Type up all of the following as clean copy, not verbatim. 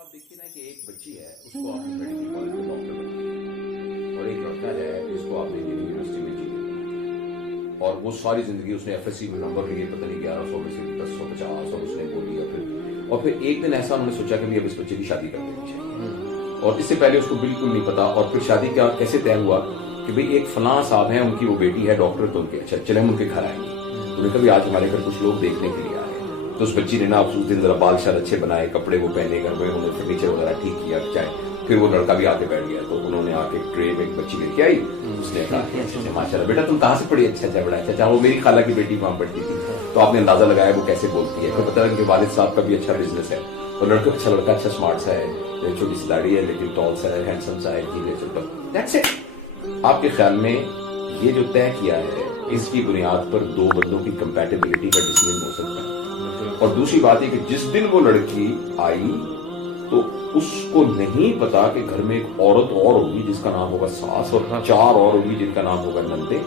آپ دیکھیے نا کہ ایک بچی ہے اس کو آپ نے میڈیکل کالج میں ڈاکٹر بنایا اور ایک لڑکا ہے جس کو آپ نے یونیورسٹی میں انجینئر اور وہ ساری زندگی اس نے ایف ایس سی میں نمبر لیے پتہ نہیں 1100 میں سے 1050 اور اس نے وہ لیا پھر ایک دن ایسا انہوں نے سوچا کہ اب اس بچے کی شادی کر دینی چاہیے اور اس سے پہلے اس کو بالکل نہیں پتا اور پھر شادی کا کیسے طے ہوا کہ بھئی ایک فلاں صاحب ہیں ان کی وہ بیٹی ہے ڈاکٹر تو ان کے اچھا چلیں ان کے گھر آئیں گے انہوں نے کبھی آج ہمارے گھر کچھ لوگ دیکھنے کے لیے آئے تو اس بچی نے نا اس دن ذرا بال شال اچھے بنائے کپڑے وہ پہنے گھر میں انہوں نے فرنیچر وغیرہ ٹھیک کیا چاہے پھر وہ لڑکا بھی آ کے بیٹھ گیا تو انہوں نے آ کے ٹرے میں ایک بچی لے کے آئی اس نے کہا کہ اچھا ماشاء اللہ بیٹا تم کہاں سے پڑھی اچھا بڑا اچھا وہ میری خالہ کی بیٹی وہاں پڑھتی تھی تو آپ نے اندازہ لگایا وہ کیسے بولتی ہے پھر پتا لگا کہ والد صاحب کا بھی اچھا بزنس ہے اور لڑکا اچھا اسمارٹ سا ہے چھوٹی سی داڑھی ہے لیکن ٹال سا ہے ہینڈسم سا ہے دیٹس اٹ آپ کے خیال میں یہ جو طے کیا ہے اس کی بنیاد پر دو بندوں کی کمپیٹیبلٹی کا ڈیسیژن ہو سکتا ہے اور دوسری بات یہ کہ جس دن وہ لڑکی آئی تو اس کو نہیں پتا کہ گھر میں ایک عورت اور ہوگی جس کا نام ہوگا ساس اور 4 اور ہوگی جن کا نام ہوگا نندے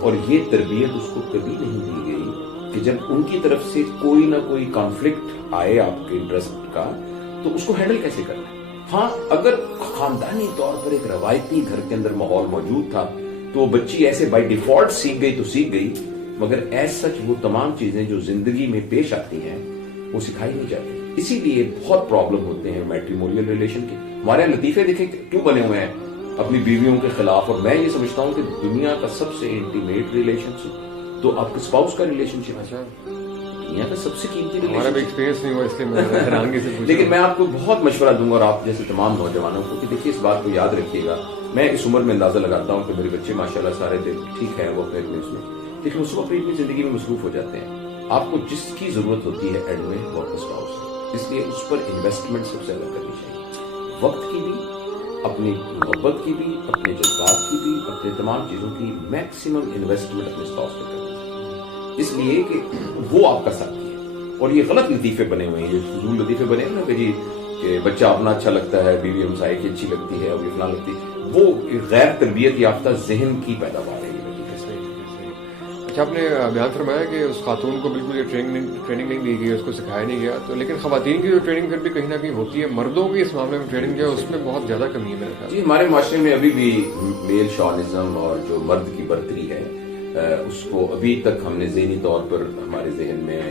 اور یہ تربیت اس کو کبھی نہیں دی گئی کہ جب ان کی طرف سے کوئی نہ کوئی کانفلکٹ آئے آپ کے انٹرسٹ کا تو اس کو ہینڈل کیسے کرنا ہے. ہاں اگر خاندانی طور پر ایک روایتی گھر کے اندر ماحول موجود تھا تو وہ بچی ایسے بائی ڈیفالٹ سیکھ گئی تو سیکھ گئی مگر ایز سچ وہ تمام چیزیں جو زندگی میں پیش آتی ہیں وہ سکھائی نہیں جاتی. اسی لیے بہت پرابلم ہوتے ہیں میٹریمونیل ریلیشن کے. ہمارے لطیفے دیکھیں کیوں بنے ہوئے ہیں اپنی بیویوں کے خلاف اور میں یہ سمجھتا ہوں کہ دنیا کا سب سے انٹیمیٹ ریلیشن شپ تو آپ کے اسپاؤس کا ریلیشن شپ ہے دنیا کا سب سے قیمتی ریلیشن. لیکن میں آپ کو بہت مشورہ دوں گا اور آپ جیسے تمام نوجوانوں کو کہ دیکھیے اس بات کو یاد رکھیے گا. میں اس عمر میں اندازہ لگاتا ہوں کہ میرے بچے ماشاءاللہ سارے دن ٹھیک ہیں وہ اپنے اس میں لیکن اس وقت اپنی زندگی میں مصروف ہو جاتے ہیں. آپ کو جس کی ضرورت ہوتی ہے اینڈ میں وہ اسپاؤس ہے اس لیے اس پر انویسٹمنٹ سب سے زیادہ کرنی چاہیے وقت کی بھی اپنی محبت کی بھی اپنے جذبات کی بھی اپنے تمام چیزوں کی میکسیمم انویسٹمنٹ اپنے اسپاؤس پہ کرنی چاہیے اس لیے کہ وہ آپ کا ساتھی ہے. اور یہ غلط لطیفے بنے ہوئے ہیں یہ فضول لطیفے بنے ہیں نا کہ جی کہ بچہ اپنا اچھا لگتا ہے بیوی ہمسائے کی اچھی لگتی ہے اور یہ فلاں لگتی ہے وہ غیر تربیت یافتہ ذہن کی پیداوار ہے. اچھا آپ نے بیان فرمایا کہ اس خاتون کو بالکل یہ ٹریننگ نہیں دی گئی اس کو سکھایا نہیں گیا تو لیکن خواتین کی جو ٹریننگ پھر بھی کہیں نہ کہیں ہوتی ہے مردوں کی اس معاملے میں ٹریننگ جو ہے اس میں بہت زیادہ کمی ہے میرے خیال. جی ہمارے معاشرے میں ابھی بھی میل شاونزم اور جو مرد کی برتری ہے اس کو ابھی تک ہم نے ذہنی طور پر ہمارے ذہن میں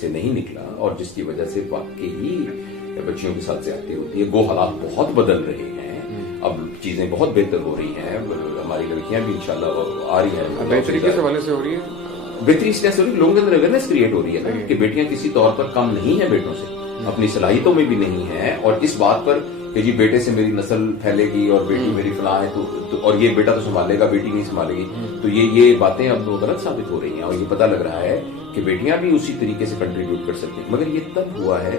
سے نہیں نکلا اور جس کی وجہ سے واقعی ہی بچیوں کے ساتھ زیادتی ہوتی ہے. گو حالات بہت بدل رہے ہیں اب چیزیں بہت بہتر ہو رہی ہیں ہماری لڑکیاں بھی انشاءاللہ آ رہی ہیں بہتری کس حوالے سے ہو رہی ہے. بہتری اس لیے سے ہو رہی ہے لوگوں کے اندر اویئرنیس کریٹ ہو رہی ہے نا کہ بیٹیاں کسی طور پر کم نہیں ہیں بیٹوں سے اپنی صلاحیتوں میں بھی نہیں ہیں اور اس بات پر کہ جی بیٹے سے میری نسل پھیلے گی اور بیٹی میری فلاں ہے تو اور یہ بیٹا تو سنبھالے گا بیٹی نہیں سنبھالے گی تو یہ باتیں اب غلط ثابت ہو رہی ہیں اور یہ پتہ لگ رہا ہے کہ بیٹیاں بھی اسی طریقے سے کنٹریبیوٹ کر سکتی ہیں. مگر یہ تب ہوا ہے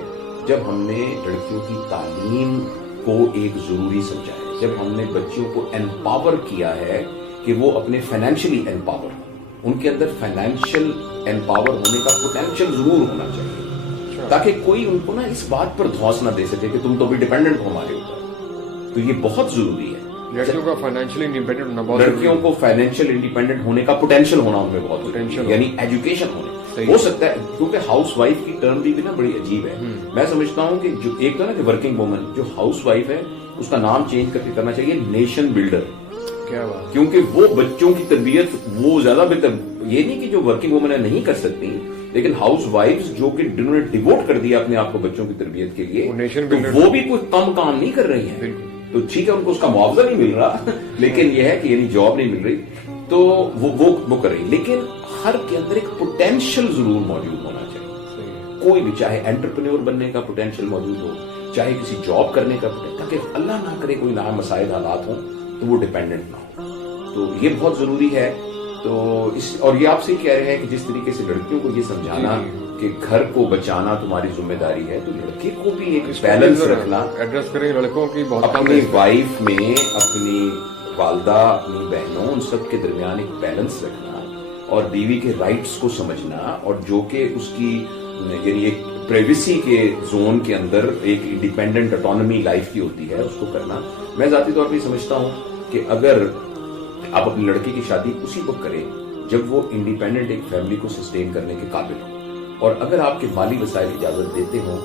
جب ہم نے لڑکیوں کی تعلیم کو ایک ضروری سمجھا ہے جب ہم نے بچیوں کو امپاور کیا ہے کہ وہ اپنے فائنینشلی امپاور ہوں ان کے اندر فائنینشیل امپاور ہونے کا پوٹینشیل ضرور ہونا چاہیے تاکہ کوئی ان کو نا اس بات پر دھوس نہ دے سکے کہ تم تو بھی ڈیپینڈنٹ ہو ہمارے اوپر. تو یہ بہت ضروری ہے لڑکیوں کا فائنینشلی انڈیپینڈنٹ ہونا بہت لڑکیوں کو فائنینشیل انڈیپینڈنٹ ہونے کا پوٹینشیل ہونا ان میں بہت پوٹینشیل یعنی ایجوکیشن ہونے ہو سکتا ہے کیونکہ ہاؤس وائف کی ٹرم بھی نا بڑی عجیب ہے. میں سمجھتا ہوں کہ جو ایک تو نا کہ ورکنگ وومن جو ہاؤس وائف ہے اس کا نام چینج کر کے کرنا چاہیے نیشن بلڈر. کیا بات کیونکہ وہ بچوں کی تربیت وہ زیادہ بہتر یہ نہیں کہ جو ورکنگ وومن ہے نہیں کر سکتی لیکن ہاؤس وائف جو کہ جنہوں نے ڈیووٹ کر دیا اپنے آپ کو بچوں کی تربیت کے لیے تو وہ بھی کوئی کم کام نہیں کر رہی ہیں. تو ٹھیک ہے ان کو اس کا معاوضہ نہیں مل رہا لیکن یہ ہے کہ یعنی جاب نہیں مل رہی تو وہ کر رہی لیکن ہر کے اندر ایک پوٹینشیل ضرور موجود ہونا چاہیے. کوئی بھی چاہے انٹرپرینور بننے کا پوٹینشیل موجود ہو چاہے کسی جاب کرنے کا تاکہ اللہ نہ کرے کوئی نہ مسائل حالات ہوں تو وہ ڈیپینڈنٹ نہ ہو. تو یہ بہت ضروری ہے. تو اور یہ آپ سے کہہ رہے ہیں کہ جس طریقے سے لڑکیوں کو یہ سمجھانا کہ گھر کو بچانا تمہاری ذمہ داری ہے تو لڑکے کو بھی ایک بیلنس رکھنا ایڈریس کریں لڑکوں کی بہت اپنی وائف میں اپنی والدہ اپنی بہنوں ان سب کے درمیان ایک بیلنس رکھنا اور بیوی کے رائٹس کو سمجھنا اور جو کہ اس کی یعنی ایک پرائیویسی کے زون کے اندر ایک انڈیپینڈنٹ اٹانومی لائف کی ہوتی ہے اس کو کرنا. میں ذاتی طور پہ سمجھتا ہوں کہ اگر آپ اپنی لڑکی کی شادی اسی وقت کریں جب وہ انڈیپینڈنٹ ایک فیملی کو سسٹین کرنے کے قابل ہو اور اگر آپ کے مالی وسائل اجازت دیتے ہوں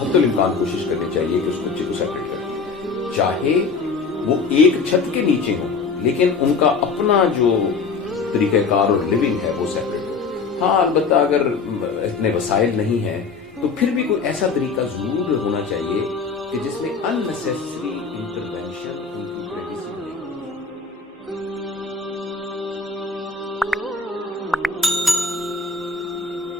حد الامکان کوشش کرنی چاہیے کہ اس بچے کو سیپریٹ کریں، چاہے وہ ایک چھت کے نیچے ہوں لیکن ان کا اپنا جو طریقہ کار اور لیونگ ہے وہ سیپریٹ ہو۔ ہاں البتہ اگر اتنے وسائل نہیں ہیں تو پھر بھی کوئی ایسا طریقہ ضرور ہونا چاہیے کہ جس میں ان نیسیسری انٹرونشن